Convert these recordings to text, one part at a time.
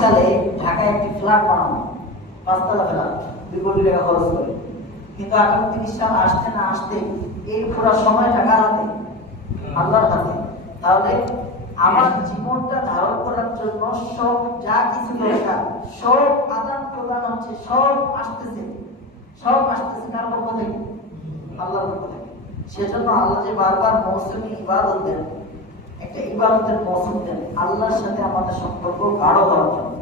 সালে ঢাকায় একটি ফ্ল্যাট বানানো, 5 তলা ফ্ল্যাট, 2 কোটি টাকা খরচ করে। কিন্তু আগামী 30 সাল আসতে না আসতে এই পুরো সময়টা কারাতে আল্লাহর হাতে। তাহলে আমার জীবনটা ধারণ করার জন্য সব যা কিছু দরকার সব আদান প্রদান হচ্ছে, সব আসতেছে কার পক্ষ থেকে? আল্লাহর পক্ষ থেকে। সেজন্য আল্লাহ যে বারবার মৌসুমি ইবাদত দেন, একটা ইবাদতের মৌসুম দেন আল্লাহর সাথে আমাদের সম্পর্ক গাঢ় হওয়ার জন্য,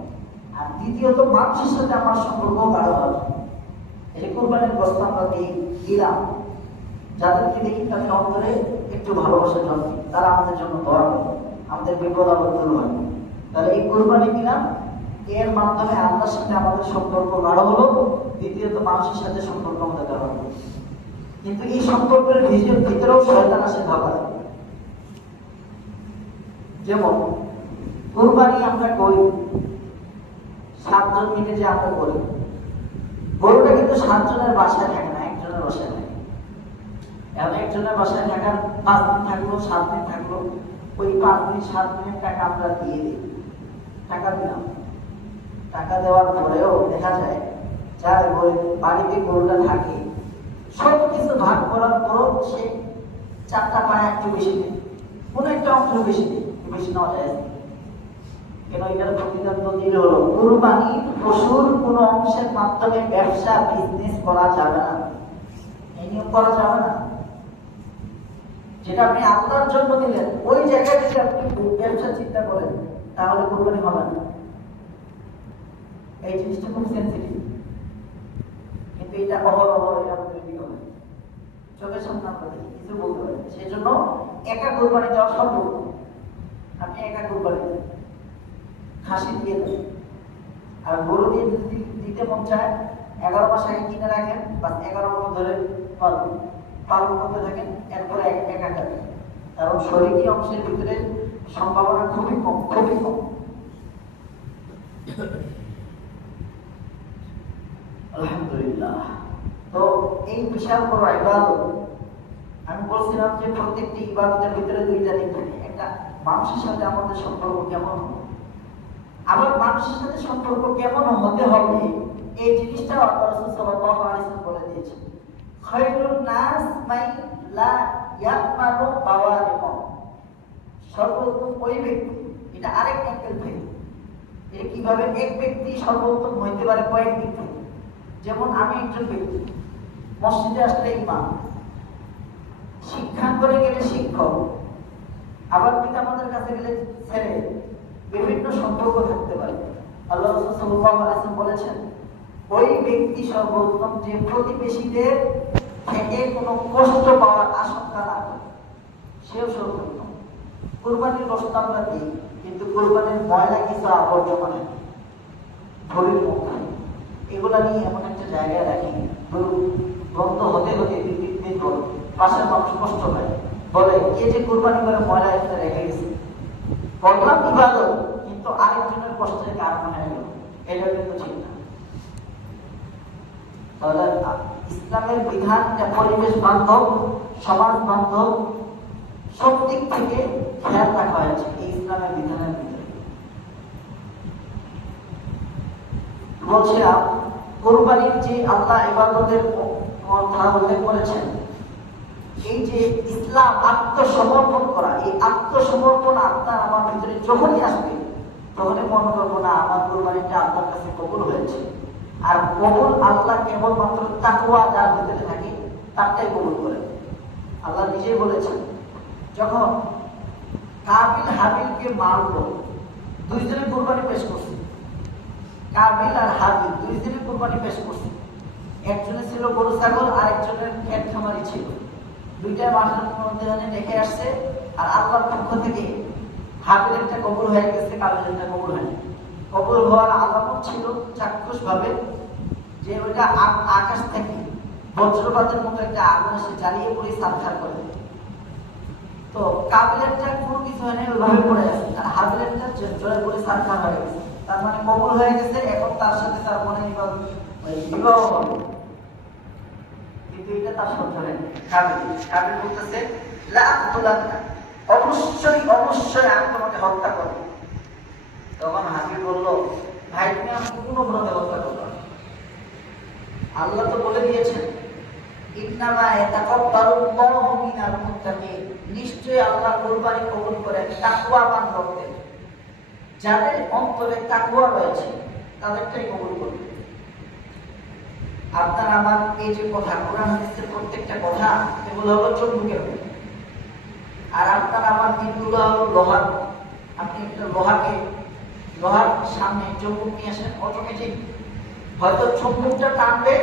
আর দ্বিতীয়ত মানুষের সাথে আমার সম্পর্ক গাঢ় হওয়ার জন্য। এই কুরবানির গোশত আমরা দিলাম, যাদেরকে দেখি তাদের অন্তরে একটু ভালোবাসা জন্মে, তারা আমাদের জন্য দোয়া করে, আমাদের বিপদ আপদ দূর হয়। তাহলে এই কুরবানি দিলাম, এর মাধ্যমে আল্লাহর সাথে আমাদের সম্পর্ক গাঢ় হলো, দ্বিতীয়ত মানুষের সাথে সম্পর্ক আমাদের গাঢ় হলো। কিন্তু এই সম্পর্কের ভিতরেও শয়তান আসে ধোঁকা দেয়। যেমন কুরবানি আমরা করি 7 জন মিলে, যে আমরা করি, গরুটা কিন্তু 7 জনের বাসায় থাকে না, একজনের বাসায় থাকে। এখন একজনের বাসায় থাকার 5 দিন থাকলো, 7 দিন থাকলো, ওই 5 দিন 7 দিনের টাকা আমরা দিয়ে দিই, টাকা দিলাম। টাকা দেওয়ার পরেও দেখা যায় যার বাড়িতে গরুটা থাকে সব কিছু ভাগ করার পরও সে 4টা পায়ে একটু বেশি দেয়, কোনো একটা অংশ বেশি দেয়, বেশি নেওয়া যায়। কেন? এটার প্রতিদান দিল হলো কুরবানি পশুর কোন অংশের মাধ্যমে ব্যবসা বিজনেস করা যাবে না, এই নিয়ম করা যাবে না। যেটা আপনি আপনার জন্য দিলেন ওই জায়গায় যদি আপনি ব্যবসা চিন্তা করেন তাহলে কুরবানি হবে না। এই জিনিসটা খুব সেন্সিটিভ, কিন্তু এটা অহরহ আমাদের দিকে হবে, চোখের সামনে আমরা দেখি, কিছু বলতে পারি। সেই জন্য একা কুরবানি দেওয়া সম্ভব। আপনি একা কুরবানি দেন, খাসি দিয়ে দেন, আর গরু দিয়ে যদি দিতে মন চায় 11 মাস আগে কিনে রাখেন, বা 11 মাস ধরে পালন করতে থাকেন, এরপরে একা খাবেন। কারণ শরীরী অংশের ভিতরে সম্ভাবনা খুবই কম, খুবই কম। আলহামদুলিল্লাহ। তো এই বিশাল বড় ইবাদত, আমি বলছিলাম যে প্রত্যেকটি ইবাদতের ভিতরে 2টা দিক থাকে। একটা মানুষের সাথে আমাদের সম্পর্ক কেমন হবে, আবার মানুষের সাথে সম্পর্ক কেমন হতে হবে এই জিনিসটা আল্লাহ রাসূল সাল্লাল্লাহু আলাইহি ওয়াসাল্লাম বলে দিয়েছেন। খায়রুন নাস মান লা ইয়ামানু বাওয়ারিকুম, সর্বোত্তম ওই ব্যক্তি, এটা আরেক অ্যাঙ্গেল থেকে। এটা কিভাবে এক ব্যক্তি সর্বোত্তম হইতে পারে কয়েক দিক থেকে। যেমন আমি একজন ব্যক্তি, মসজিদে আসলে ইমাম, শিক্ষাঙ্গনে গেলে শিক্ষক, আবার পিতামাতার কাছে গেলে ছেলে, বিভিন্ন সম্পর্ক থাকতে পারে। আল্লাহ রাসূল সাল্লাল্লাহু আলাইহি ওয়াসাল্লাম বলেছেন ওই ব্যক্তি সর্বোত্তম যে প্রতিবেশীদের থেকে কোনো কষ্ট পাওয়ার আশঙ্কা না করে, সেও সর্বোত্তম। কুরবানির গোশত আমরা দিই, কিন্তু কুরবানির ময়লা কিছু আবর্জনা নেই, ভরির মধ্যে এগুলা নিয়ে এমন একটা জায়গায় রাখি, গরু বন্ধ হতে হতে 2-3 দিন পর পাশের মানুষ কষ্ট পায়, বলে এই যে কুরবানি করে ময়লা এখানে রেখে গেছে, করলাম ইবাদত কিন্তু আরেকজনের কষ্টের কারণ হয়ে গেল, এটা কিন্তু ঠিক না। তাহলে ইসলামের বিধান পরিবেশ বান্ধব, সমাজ বান্ধব, সব দিক থেকে খেয়াল রাখা হয়েছে এই ইসলামের বিধানের ভিতরে। বলছিলাম কুরবানির যে আল্লাহ ইবাদতের কথা উল্লেখ করেছেন, এই যে ইসলাম আত্মসমর্পণ করা, এই আত্মসমর্পণ আপনার আমার ভিতরে যখনই আসবে তখনই মনে করবো না আমার কুরবানিটা আল্লাহর কাছে কবুল হয়েছে। আর কবুল আল্লাহ কেবলমাত্র তাকওয়া যার ভিতরে থাকে তারটাই কবুল করে। আল্লাহ নিজেই বলেছেন, যখন কাবিল হাবিলকে মারলো, 2 জনে কুরবানি পেশ করছে, কাবিল আর হাবিল 2 জনে কুরবানি পেশ করছে। একজনের ছিল গরু ছাগল, আর একজনের ক্ষেত খামারি ছিল। 2টা মাঠের মধ্যে দেখে আসছে, আর আল্লাহর পক্ষ থেকে হাবিলেরটা কবুল হয়ে গেছে, কাবিলেরটা কবুল হয়নি। কবুল হওয়ার আলামত ছিল চাক্ষুষ ভাবে যে ওইটা আকাশ থেকে বজ্রপাতের মতো একটা আগুন এসে জ্বালিয়ে পড়ে সাবধান করে। তো কাবিলেরটা কোনো কিছু হয়নি, ওইভাবে পড়ে আছে, আর হাবিলেরটা জোরে পড়ে সাবধান হয়ে গেছে। তার মানে কবুল হয়ে গেছে, এখন তার সাথে তার মনে বিবাহ হবে। কিন্তু এটা তার সহ্য হয়নি। কাবিল বলতেছে অবশ্যই অবশ্যই আমি তোমাকে হত্যা করবো। তখন হাবিল বলল, ইন্নামা ইয়াতাকাব্বালুল্লাহু মিনাল মুত্তাকিন, নিশ্চয়ই আল্লাহ কুরবানি কবুল করেন তাকওয়াবান লোকদের। যাদের অন্তরে তাকওয়া রয়েছে তাদেরটাই কবুল করবেন। আপনার আমার এই যে কথা, কোরআন হাদিসের প্রত্যেকটা কথা এগুলো হলো চুম্বকের মতো। আর আপনার আমার দিনগুলো হলো লোহার। আপনি একটা লোহার সামনে চুম্বক নিয়ে আসেন, অটোমেটিক হয়তো চুম্বকটা টানবে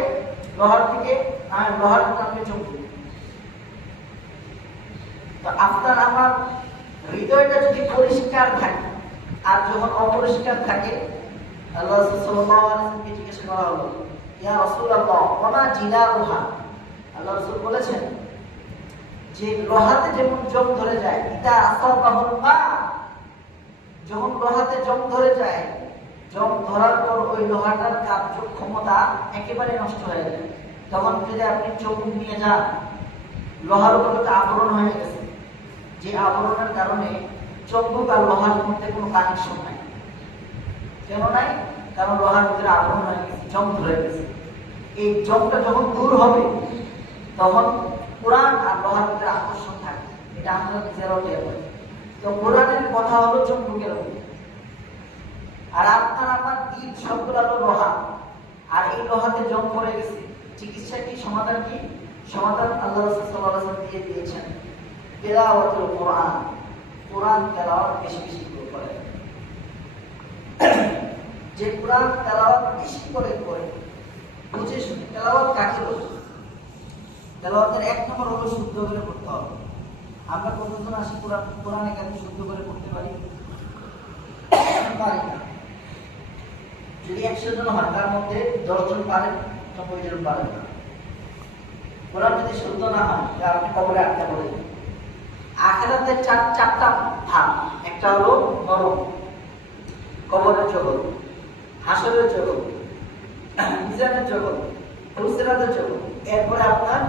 লোহার দিকে, আর লোহারটা টানবে চুম্বক। তো আপনার আমার হৃদয়টা যদি পরিষ্কার থাকে, আর যখন অপরিষ্কার থাকে, আল্লাহ সাল্লাল্লাহু আলাইহি ওয়াসাল্লামকে জিজ্ঞেস করা হলো, ইয়া রাসূলুল্লাহ ওয়া মা জিলাউহা, আল্লাহ রাসূল বলেছেন যে লোহাতে যেমন জং ধরে যায়, ইদা আসাবাহুল মা, যখন লোহাতে জং ধরে যায়, জং ধরার পর ওই লোহাটার কার্যক্ষমতা একেবারে নষ্ট হয়ে যায়। তখন যদি আপনি চুম্বক নিয়ে যান, লোহার উপর একটা আবরণ হয়ে গেছে, যে আবরণের কারণে চুম্বক আর লোহার মধ্যে কোনো কানেকশন নাই। কেন নাই? কারণ লোহার ভিতরে আবরণ হয়ে গেছে, জং ধরে গেছে। এই জংটা যখন দূর হবে তখন কোরআন আর লোহার ভিতরে আকর্ষণ থাকে, এটা আমরা নিজেরাও টের পাই। তো কোরআনের কথা হলো চুম্বকের মতো, আর আপনার আমার দিন সবগুলো হলো লোহা, আর এই লোহাতে জং পড়ে গেছে। চিকিৎসা কি, সমাধান কি? সমাধান আল্লাহ রাসূল সাল্লাল্লাহু আলাইহি ওয়াসাল্লাম দিয়ে দিয়েছেন, তিলাওয়াতুল কোরআন, কোরআন তেলাওয়াত বেশি বেশি করে। যে কোরআন তেলাওয়াত বেশি করে বুঝে শুনে তেলাওয়াত কাকে বলে? তেলাওয়াতের এক নম্বর হলো শুদ্ধ করে পড়তে হবে। আমরা কতজন আসি কোরআন এখানে শুদ্ধ করে পড়তে পারি? পারি না। যদি 100 জন হয়, তার মধ্যে 10 জন পারেন, 90 জন পারেন না। কোরআন যদি শুদ্ধ না হয়, তাহলে আপনি কবরে আটকা পড়ে যাবেন। আখিরাতের চারটা ভাগ, একটা হলো নরক, কবরের জগৎ, হাসরের জগৎ, মিজানের জগৎ, ফুলসিরাতের জগৎ, এরপরে আপনার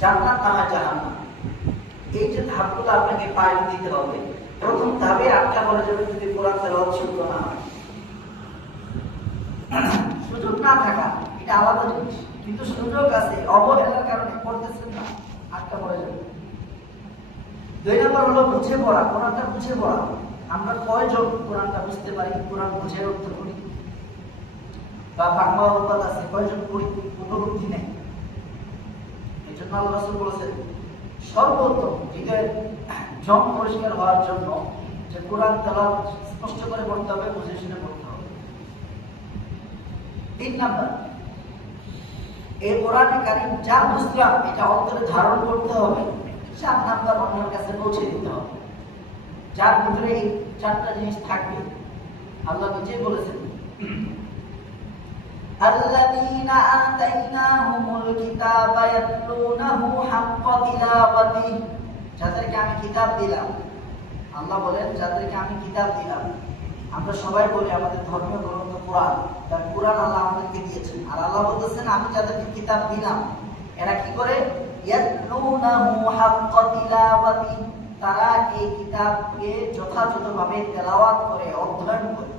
জান্নাত না হয় জাহান্নাম। এই যে ধাপগুলো আপনাকে পাড়ি দিতে হবে। প্রথম ধাপে আটকা পড়ে যাবে যদি কোরআন তেলাওয়াত শুদ্ধ না হয়। সুযোগ না থাকা এটা আলাদা জিনিস, কিন্তু সুযোগ আছে, অবহেলার কারণে পড়তেছেন না, আটকা পড়ে যাবে। 2 নম্বর হলো বুঝে পড়া, কোরআনটা বুঝে পড়া। আমরা কয়জন কোরআনটা বুঝতে পারি, কোরআন বুঝে অর্থ করি, বা বাংলা অনুবাদ আছে, কয়জন পড়ি, উপলব্ধি নেই। এই জন্য আল্লাহ রাসূল বলেছেন সর্বোত্তম হৃদয়ের জং পরিষ্কার হওয়ার জন্য যে কোরআন তেলাওয়াত স্পষ্ট করে পড়তে হবে, বুঝে শুনে পড়তে হবে। 3 নাম্বার, এই কোরআনে কারীম যা বুঝলাম এটা অন্তরে ধারণ করতে হবে। 4 নাম্বার, অন্যের কাছে পৌঁছে দিতে হবে। যার ভিতরে এই 4টা জিনিস থাকবে, আল্লাহ নিজে বলেছেন, আল্লাযীনা আতাইনাহুমুল কিতাবা ইয়াতলুনাহু হাক্কা তিলাওয়াতিহি, যাদেরকে আমি কিতাব দিলাম। আল্লাহ বলেন যাদেরকে আমি কিতাব দিলাম। আমরা সবাই বলি আমাদের ধর্মীয় গ্রন্থ কোরআন, তার কোরআন আল্লাহ আমাদেরকে দিয়েছেন। আর আল্লাহ বলতেছেন আমি যাদেরকে কিতাব দিলাম এরা কি করে? ইয়াতলুনাহু হাক্কা তিলাওয়াতিহি, তারা এই কিতাবকে যথাযথভাবে তেলাওয়াত করে, অধ্যয়ন করে।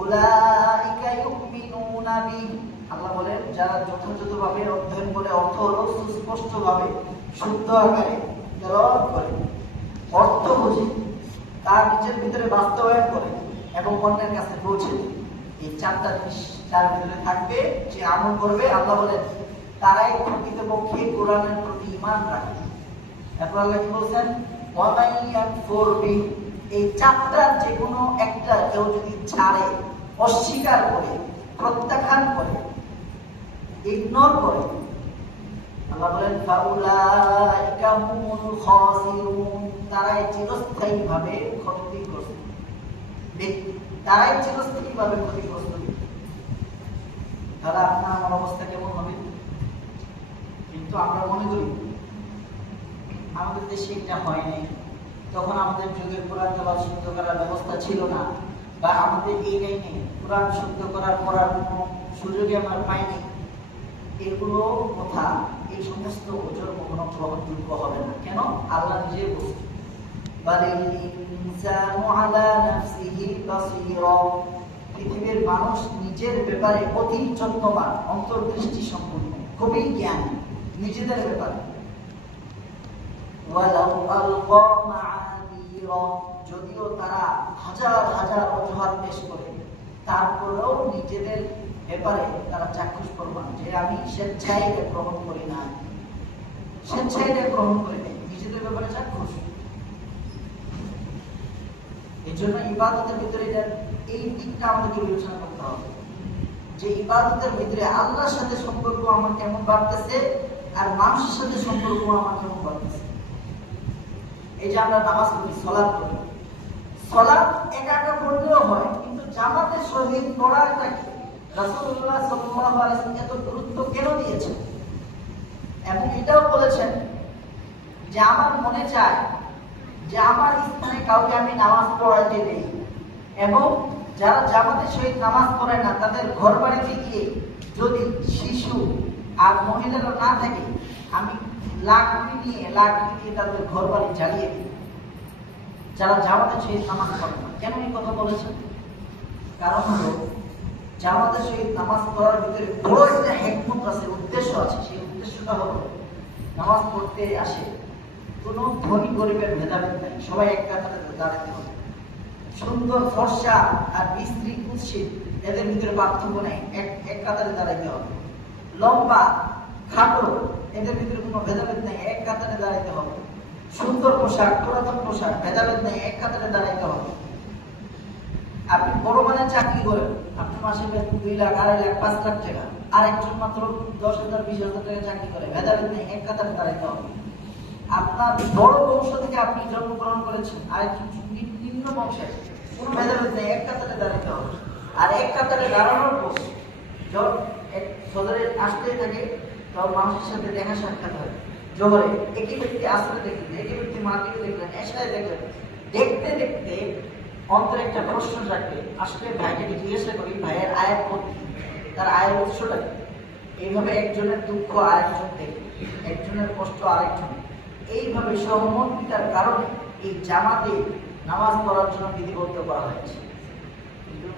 উলাইকা ইউমিনুনা বিহি, আল্লাহ বলেন যারা যথাযথভাবে অধ্যয়ন করে, অর্থ হলো সুস্পষ্টভাবে শুদ্ধ আকারে তেলাওয়াত করে, অর্থ বুঝে, তার নিজের ভিতরে বাস্তবায়ন করে এবং অন্যের কাছে পৌঁছে দেয়। এই 4টা জিনিস যার ভিতরে থাকবে, যে আমল করবে, আল্লাহ বলেন তারাই প্রকৃতপক্ষে কোরআনের প্রতি ঈমান রাখে। এরপর আল্লাহ কি বলছেন? ওয়া মান ইয়াকফুর বিহি, এই 4টার যে কোনো একটা কেউ যদি ছাড়ে, অস্বীকার করে, প্রত্যাখ্যান করে, ইগনোর করে, আল্লাহ বলেন ফাউলাইকা হুমুল খাসিরুন, তারাই চিরস্থায়ীভাবে ক্ষতিগ্রস্ত ব্যক্তি, তারাই চিরস্থায়ীভাবে ক্ষতিগ্রস্ত ব্যক্তি। তাহলে আপনার আমার অবস্থা কেমন হবে? কিন্তু আমরা মনে করি আমাদের দেশে এটা হয় নাই, তখন আমাদের যুগে কোরআন তেলাওয়াত শুদ্ধ করার ব্যবস্থা ছিল না, বা আমাদের এইটাই নেই, কোরআন শুদ্ধ করার পড়ার কোনো সুযোগই আমরা পাইনি। এগুলো কথা, এই সমস্ত ওজোর কখনো গ্রহণযোগ্য হবে না। কেন? আল্লাহ নিজে বলছেন বালিল ইনসানু আলা নাফসিহি বাসীরা, পৃথিবীর মানুষ নিজের ব্যাপারে অতি যত্নবান, অন্তর্দৃষ্টি সম্পন্ন, খুবই জ্ঞানী। নিজেদের ব্যাপারে। ওয়ালাউ আলকা মাআযীরা, যদিও তারা হাজার হাজার অজুহাত পেশ করে, তারপরেও নিজেদের ব্যাপারে তারা চাক্ষুষ প্রমাণ যে আমি স্বেচ্ছায় এটা গ্রহণ করি না, স্বেচ্ছায় এটা গ্রহণ করি না, নিজেদের ব্যাপারে চাক্ষুষ। এই জন্য ইবাদতের ভিতরে এই দিকটা আমাদেরকে বিবেচনা করতে হবে যে ইবাদতের ভিতরে আল্লাহর সাথে সম্পর্ক আমার কেমন বাড়তেছে আর মানুষের সাথে সম্পর্ক আমার কেমন বাড়তেছে। এই যে আমরা নামাজ পড়ি, সালাত পড়ি, সালাত একা একা পড়লেও হয়, কিন্তু জামাতের সহিত পড়াটা কি রাসূলুল্লাহ সাল্লাল্লাহু আলাইহি ওয়াসাল্লাম এত গুরুত্ব কেন দিয়েছেন? এবং এটাও বলেছেন যে আমার মনে চায় যে আমার স্থানে কাউকে আমি নামাজ পড়াইতে দেই, এবং যারা জামাতের সহিত নামাজ পড়ে না তাদের ঘর বাড়িতে গিয়ে যদি শিশু আর মহিলারা না থাকে, আমি লাকড়ি দিয়ে তাদের ঘর বাড়ি জ্বালিয়ে দিই, যারা জামাতের সহিত নামাজ পড়ে না। কেন এই কথা বলেছেন? কারণ হলো জামাতের সহিত নামাজ পড়ার ভিতরে বড় একটা হিকমত আছে, উদ্দেশ্য আছে। সেই উদ্দেশ্যটা হলো নামাজ পড়তে আসে কোনো ধনী গরিবের ভেদাভেদ নাই, সবাই এক কাতারে দাঁড়াতে হবে। সুন্দর ফর্সা আর বিশ্রী কুৎসিত এদের ভিতরে পার্থক্য নেই, এক কাতারে দাঁড়াইতে হবে। লম্বা খাটো এদের ভিতরে কোনো ভেদাভেদ নেই, এক কাতারে দাঁড়াইতে হবে। সুন্দর পোশাক পুরাতন পোশাক ভেদাভেদ নেই, এক কাতারে দাঁড়াইতে হবে। আপনি বড় মানের চাকরি করেন, আপনি মাসে 2 লাখ 2.5 লাখ 5 লাখ টাকা, আর একজন মাত্র 10,000 20,000 টাকা চাকরি করে, ভেদাভেদ নেই, এক কাতারে দাঁড়াইতে হবে। আপনার বড় বংশ থেকে আপনি জন্মগ্রহণ করেছেন, আরেকজন নিম্ন বংশের, কোনো ভেদাভেদ নেই, এক কাতারে দাঁড়াইতে হবে। আর এক কাতারে দাঁড়ানোর পর যখন এক সদরে আসতে থাকে তখন মানুষের সাথে দেখা সাক্ষাৎ হয়। জোহরে একই ব্যক্তি আসলে দেখলেন, একই ব্যক্তি মার্কেটে দেখলেন, এশায় দেখলেন, দেখতে দেখতে অন্তরে একটা প্রশ্ন রাখবে। আসলে ভাইকে জিজ্ঞাসা করি ভাইয়ের আয়ের পদ্ধতি, তার আয়ের উৎসটা কি? এইভাবে একজনের দুঃখ আরেকজন দেখে, একজনের কষ্ট আরেকজন, এইভাবে সহমর্মিতার কারণে এই জামাতে নামাজ পড়ার জন্য বিধিবদ্ধ করা হয়েছে। কিন্তু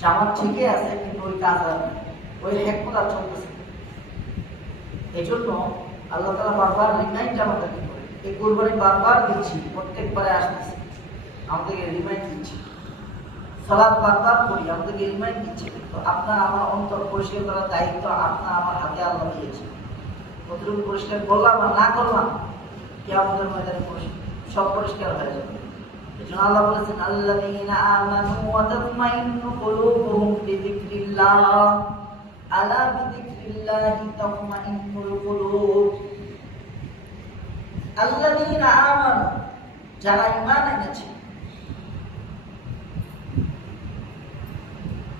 জামাত ঠিকই আছে, কিন্তু ওই কাজ আর ওই হিকমত আর চলতেছে। এই জন্য আল্লাহ তাআলা বারবার রিমাইন্ড আমাদেরকে করে, এই কুরবানি বারবার দিচ্ছি, প্রত্যেকবারে আসতেছে, আমাদেরকে রিমাইন্ড দিচ্ছি। সালাত বারবার করি, আমাদেরকে রিমাইন্ড দিচ্ছে। তো আপনার আমার অন্তর পরিষ্কার করার দায়িত্ব আপনার আমার হাতে আল্লাহ দিয়েছে। কতটুকু পরিষ্কার করলাম আর না করলাম, কিয়ামতের ময়দানে সব পরিষ্কার হয়ে যাবে। এজন্য আল্লাহ বলেছেন আল্লাযীনা আমানু ওয়া তাতমাইন্নু কুলুবুহুম বিযিকরিল্লাহ, আলা বিযিকরিল্লাহি তাতমাইন্নুল কুলুব। আল্লাযীনা আমানু, যারা ঈমান এনেছে।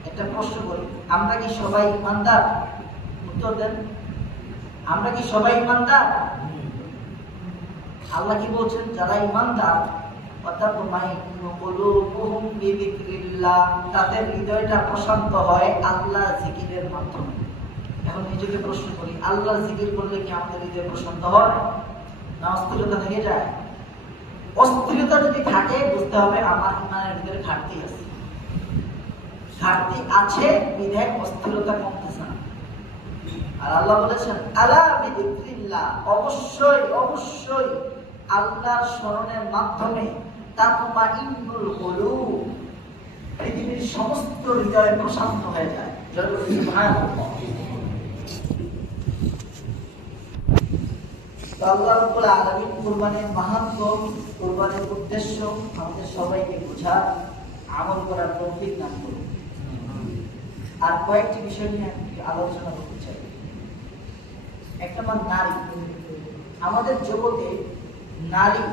একটা প্রশ্ন করি, আমরা কি সবাই ঈমানদার? উত্তর দেন, আমরা কি সবাই ঈমানদার? আল্লাহ কি বলছেন? যারা ঈমানদার তাদের হৃদয়টা প্রশান্ত হয় আল্লাহ জিকিরের মাধ্যমে। এখন নিজেকে প্রশ্ন করি, আল্লাহ জিকির করলে কি আমাদের হৃদয় প্রশান্ত হয় না অস্থিরতা থেকে যায়? অস্থিরতা যদি থাকে বুঝতে হবে আমার ঈমানের ভিতরে ঘাটতি আছে, ঘাটতি আছে বিধায় অস্থিরতা কমতেছে না। আর আল্লাহ বলেছেন আলা বিযিকরিল্লাহ, অবশ্যই অবশ্যই আল্লাহর স্মরণের মাধ্যমে তাতমাইন্নুল কুলুব, পৃথিবীর সমস্ত হৃদয় প্রশান্ত হয়ে যায়। সুবহানাল্লাহ। আল্লাহ রাব্বুল আলামিন কুরবানির মাহাত্ম্য, কুরবানির উদ্দেশ্য আমাদের সবাইকে বোঝার, আমল করার তৌফিক দান করুন। আর কয়েকটি বিষয় নিয়ে আলোচনা করতে চাই। এক নম্বর নারী। আমাদের জগতে নারী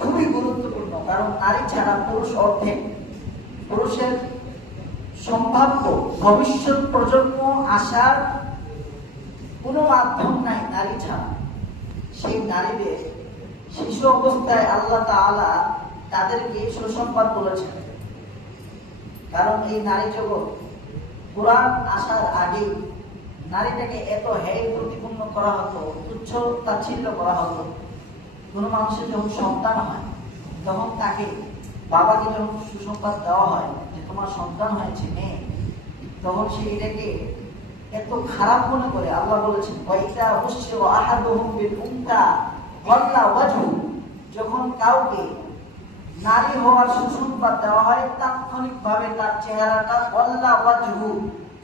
খুবই গুরুত্বপূর্ণ, কারণ নারী ছাড়া পুরুষ অর্ধেক, পুরুষের সম্ভাব্য ভবিষ্যৎ প্রজন্ম আসার কোনো মাধ্যম নাই নারী ছাড়া। সেই নারীদের শিশু অবস্থায় আল্লাহ তাআলা তাদেরকে সুসংবাদ বলেছেন, কারণ এই নারী জগৎ কোরআন আসার আগে নারীটাকে এত হেয় প্রতিপন্ন করা হতো, তুচ্ছ তাচ্ছিল্য করা হতো। কোনো মানুষের যখন সন্তান হয় তখন তাকে বাবাকে যখন সুসংবাদ দেওয়া হয় যে তোমার সন্তান হয়েছে মেয়ে, তখন সে এটাকে এত খারাপ মনে করে আল্লাহ বলেছেন ওয়াইদা বুশিরা আহাদুহুম বিল উনসা ওয়াল্লা ওয়াজহু, যখন কাউকে নারী হওয়ার সুসংবাদ দেওয়া হয় তাৎক্ষণিকভাবে তার চেহারাটা ওয়াল্লা ওয়াজহু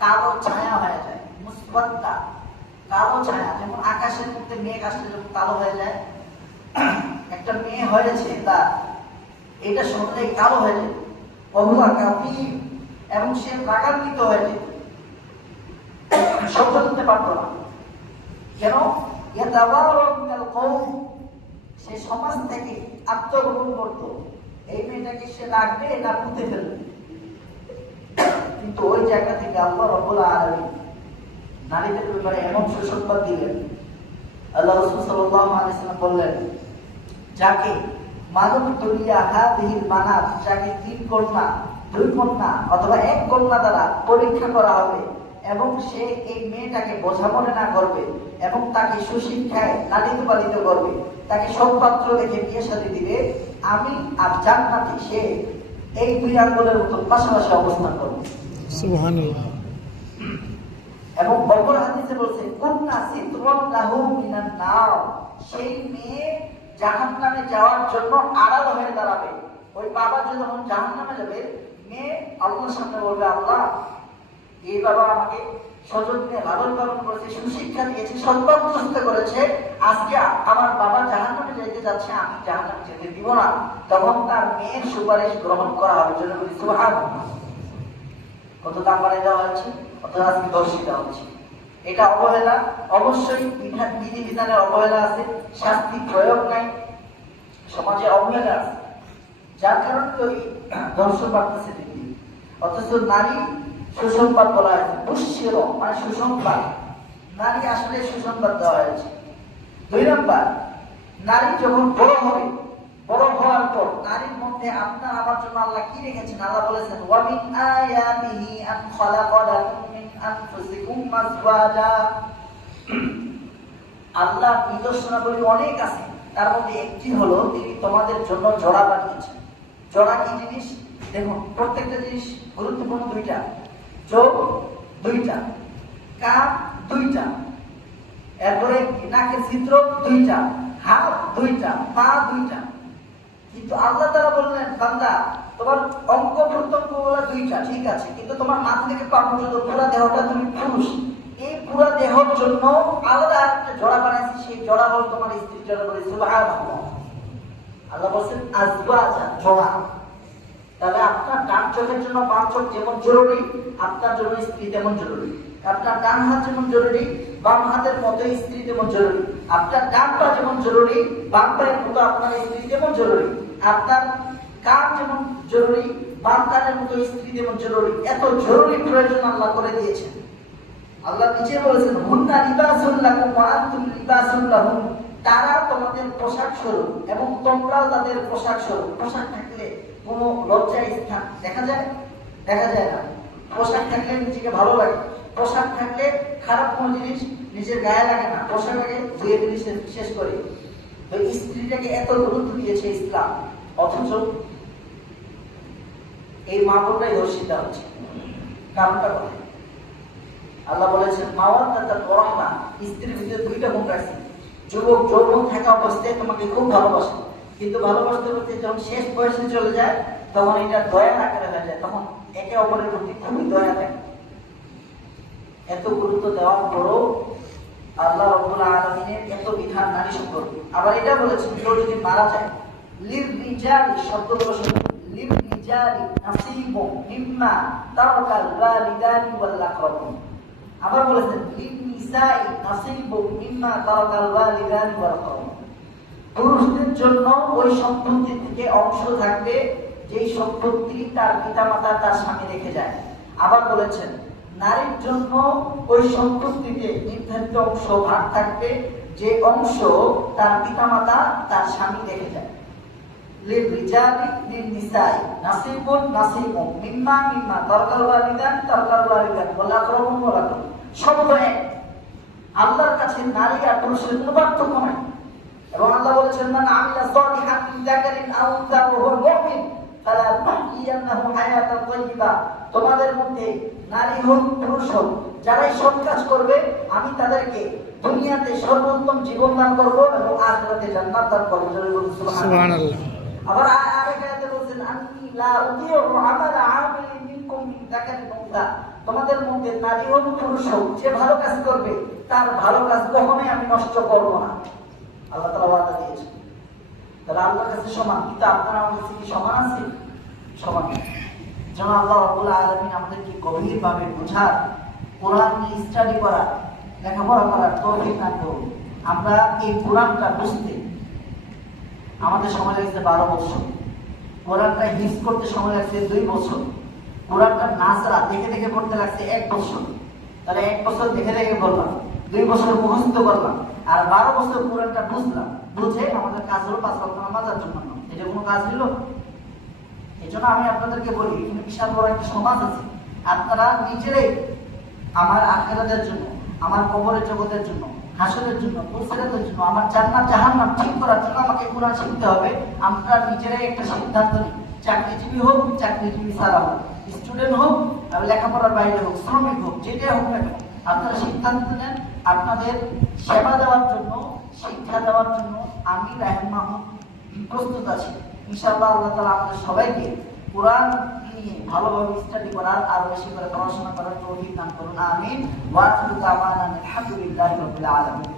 কালো ছায়া হয়ে যায়, মুসওয়াদ্দা কালো ছায়া, যেমন আকাশের মধ্যে মেঘ আসলে যখন কালো হয়ে যায়, একটা মেয়ে হয়েছে তার এটা শুনলেই কালো হয়ে যায়, বহুয়া কাফির, এবং সে রাগান্বিত হয়ে যেত, সহ্য করতে পারত না। কেন? সে সমাজ থেকে আত্মগোপন করত, এই মেয়েটাকে সে রাখবে না পুঁতে ফেলবে। কিন্তু ওই জায়গা থেকে আল্লাহ রাব্বুল আলামিন নারীদের ব্যাপারে এমন সুসংবাদ দিলেন, আল্লাহ রাসূল সাল্লাল্লাহু আলাইহি ওয়াসাল্লাম বললেন, যাকে মানব দুনিয়া হাদিহিল মানাত, যাকে 3 কন্যা 2 কন্যা অথবা 1 কন্যা দ্বারা পরীক্ষা করা হবে এবং সে এই মেয়েটাকে বোঝাপড়া না করবে এবং তাকে সুশিক্ষায় লালিত পালিত করবে, তাকে সৎপাত্র দেখে বিয়ে শাদী দিবে, আমি আর জান্নাতে সে এই 2 আঙ্গুলের মতো পাশাপাশি অবস্থান করবে। সুবহানাল্লাহ। এবং বকর হাদিসে বলছে কুন্না সিতরুন লাহু মিনান নার, সেই মেয়ে জাহান্নামে যাওয়ার জন্য আড়াল হয়ে দাঁড়াবে। ওই বাবা যখন জাহান্নামে যাবে, মেয়ে আল্লাহর সামনে বলবে, আল্লাহ এই বাবা আমাকে সযত্নে লালন পালন করেছে, সুশিক্ষা দিয়েছে, সৎপথ করেছে, আজকে আমার বাবা জাহান্নামে যেতে যাচ্ছে, আমি জাহান্নামে যেতে দিব না। তখন তার মেয়ের সুপারিশ গ্রহণ করা হবে। জন্য বলি সুবহানাল্লাহ। কত দাম বাড়িয়ে দেওয়া হচ্ছে, কত আজকে দর্শী দেওয়া হচ্ছে। এটা অবহেলা, অবশ্যই বিধি বিধানের অবহেলা আছে, শাস্তি প্রয়োগ নাই, সমাজে অবহেলা আছে, যার কারণে তো এই দর্শন বাড়তেছে পৃথিবী। অথচ নারী সুসংবাদ বলা হয়েছে, বুশির মানে সুসংবাদ, নারী আসলে সুসংবাদ দেওয়া হয়েছে। 2 নম্বর, নারী যখন বড় হবে, বড় হওয়ার পর নারীর মধ্যে আপনার আমার জন্য আল্লাহ কি রেখেছেন? আল্লাহ বলেছেন ওয়া মিন আয়াতিহি আন খালাকা লাকুম মিন আনফুসিকুম আজওয়াজা। আল্লাহ নিদর্শনাবলী অনেক আছে, তার মধ্যে একটি হলো তিনি তোমাদের জন্য জোড়া বানিয়েছেন। জোড়া কি জিনিস? দেখুন, প্রত্যেকটা জিনিস গুরুত্বপূর্ণ। 2টা চোখ, 2টা কান, 2টা, এরপরে নাকের ছিদ্র 2টা, হাত 2টা, পা 2টা। কিন্তু আল্লাহ তাআলা বললেন, বান্দা তোমার অঙ্গ প্রত্যঙ্গ গুলো 2টা, ঠিক আছে, কিন্তু তোমার মাথা থেকে পা পর্যন্ত পুরো দেহটা তুমি পুরুষ, এই পুরো দেহের জন্য আলাদা একটা জোড়া বানাইছি, সেই জোড়া হলো তোমার স্ত্রীর জন্য। বলে সুবহানাল্লাহ। আল্লাহ বলেন আজওয়াজা, জোড়া। তাহলে আপনার ডান চোখের জন্য বাম চোখ যেমন জরুরি, আপনার জন্য স্ত্রী তেমন জরুরি। আপনার ডান হাত যেমন জরুরি, বাম হাতের মতো স্ত্রী তেমন জরুরি। আপনার ডান পা যেমন জরুরি, বাম পায়ের মতো আপনার স্ত্রী তেমন জরুরি। আপনার কান যেমন জরুরি, বাম কানের মতো স্ত্রী তেমন জরুরি। এত জরুরি প্রয়োজন আল্লাহ করে দিয়েছেন। আল্লাহ নিজে বলেছেন হুন্না লিবাসুল লাকুম ওয়া আনতুম লিবাসুল লাহুম, তারা তোমাদের পোশাক স্বরূপ এবং তোমরাও তাদের পোশাক স্বরূপ। পোশাক থাকলে কোনো লজ্জার স্থান দেখা যায়? দেখা যায় না। পোশাক থাকলে নিজেকে ভালো লাগে, পোশাক থাকলে খারাপ কোনো জিনিস নিজের গায়ে লাগে না, পোশাকটাকে ধুয়ে দিলে শেষ করে। তো স্ত্রীটাকে এত গুরুত্ব দিয়েছে ইসলাম, অথচ এই মা বোনটাই ধর্ষিত হচ্ছে। কারণটা কথা আল্লাহ বলেছেন মাওয়াদাতান ওয়া রাহমা, স্ত্রীর ভিতরে 2টা গুণ আছে। যুবক যৌবন থাকা অবস্থায় তোমাকে খুব ভালোবাসে, কিন্তু ভালোবাসতে করতে যখন শেষ বয়সে চলে যায় তখন এটা দয়া আকারে হয়ে যায়, তখন একে অপরের প্রতি খুবই দয়া থাকে। এত গুরুত্ব দেওয়ার পরও আল্লাহ রাব্বুল আলামিনের এত বিধান নারী সম্পর্কে। আবার এটা বলেছেন কেউ যদি মারা যায়, লির রিজালি, শব্দগুলো শুনুন, লির রিজালি নাসিবুম মিম্মা তারাকাল ওয়ালিদানি ওয়াল আকরাবুন। আবার বলেছেন লিন নিসাই নাসিবুম মিম্মা তারাকাল ওয়ালিদানি ওয়াল আকরাবুন, পুরুষদের জন্য ওই সম্পত্তি থেকে অংশ থাকবে যেই সম্পত্তি তার পিতামাতা তার স্বামী রেখে যায়। আবার বলেছেন নারীর জন্য ওই সম্পত্তিতে নির্ধারিত অংশ ভাগ থাকবে যে অংশ তার পিতামাতা তার স্বামী রেখে যায়। লিররিজালি লিননিসাই নাসিবুন নাসিবুম মিম্মা মিম্মা তারাকাল ওয়ালিদান ওয়াল আকরাবুন ওয়াল আকরাবুন। শব্দ এক। আল্লাহর কাছে নারী আর পুরুষের কোনো পার্থক্য নাই। এবং আল্লাহ বলেছেন মান আমিলা সালিহান মিন যাকারিন আও উনসা ওয়া হুয়া মুমিন ফালানুহইয়ান্নাহু হায়াতান তাইয়্যিবা, তোমাদের মধ্যে নারী হোক পুরুষ হোক যারাই সৎ কাজ করবে আমি তাদেরকে দুনিয়াতে সর্বোত্তম জীবন দান করব এবং আখিরাতে জান্নাত দান করব। সুবহানাল্লাহ। আবার আরেক আয়াতে বলেন আন্নী লা উযীউ আমালা আমিলিন মিনকুম মিন যাকারিন ওয়া উনসা, তোমাদের মধ্যে নারী হোক পুরুষ হোক যে ভালো কাজ করবে তার ভালো কাজ কখনোই আমি নষ্ট করব না। আল্লাহ তাআলা ওয়াদা দিয়েছেন। তাহলে আল্লাহর কাছে সমান, কিন্তু আপনারা আমার কাছে কি সমান আছে? সমান না। যেন আল্লাহ রাব্বুল আলামিন আমাদেরকে গভীরভাবে বোঝার, কোরআন নিয়ে স্টাডি করা, লেখাপড়া করার তৌফিক দান করুন। আমরা এই কোরআনটা বুঝতে আমাদের সময় লাগছে 12 বছর, কোরআনটা হিফজ করতে সময় লাগছে 2 বছর, কোরআনটা নাসরা দেখে দেখে পড়তে লাগছে 1 বছর। তাহলে 1 বছর দেখে দেখে বললাম, 2 বছর মুখস্থ করলাম, আর 12 বছর কোরআনটা বুঝলাম। বুঝে আমাদের কাজ হলো 5 ওয়াক্ত নামাজের জন্য। এটা কোনো কাজ হলো? এই জন্য আমি আপনাদেরকে বলি, এখানে বিশাল বড় একটা সমাজ আছে। আপনারা নিজেরাই আমার আখিরাতের জন্য, আমার কবরের জগতের জন্য, হাসরের জন্য, পুরস্কারের জন্য, আমার জান্নাত জাহান্নাম ঠিক করার জন্য আমাকে কোরআন শিখতে হবে। আমরা নিজেরাই একটা সিদ্ধান্ত নিই। চাকরিজীবী হোক, চাকরিজীবী ছাড়া হোক, স্টুডেন্ট হোক, লেখাপড়ার বাইরে হোক, শ্রমিক হোক, যেটাই হোক না কেন, আপনারা সিদ্ধান্ত নেন আপনাদের সেবা দেওয়ার জন্য, শিক্ষা দেওয়ার জন্য আমি রাহেম মাহমুদ প্রস্তুত আছি। ইনশাআল্লাহ আল্লাহ তাআলা আমাদের সবাইকে কোরআন নিয়ে ভালোভাবে স্টাডি করার, আরো বেশি করে পড়াশোনা করার তৌফিক দান করুন। আমিন। ওয়া আখিরু দাওয়ানা আলহামদুলিল্লাহি রাব্বিল আলামিন।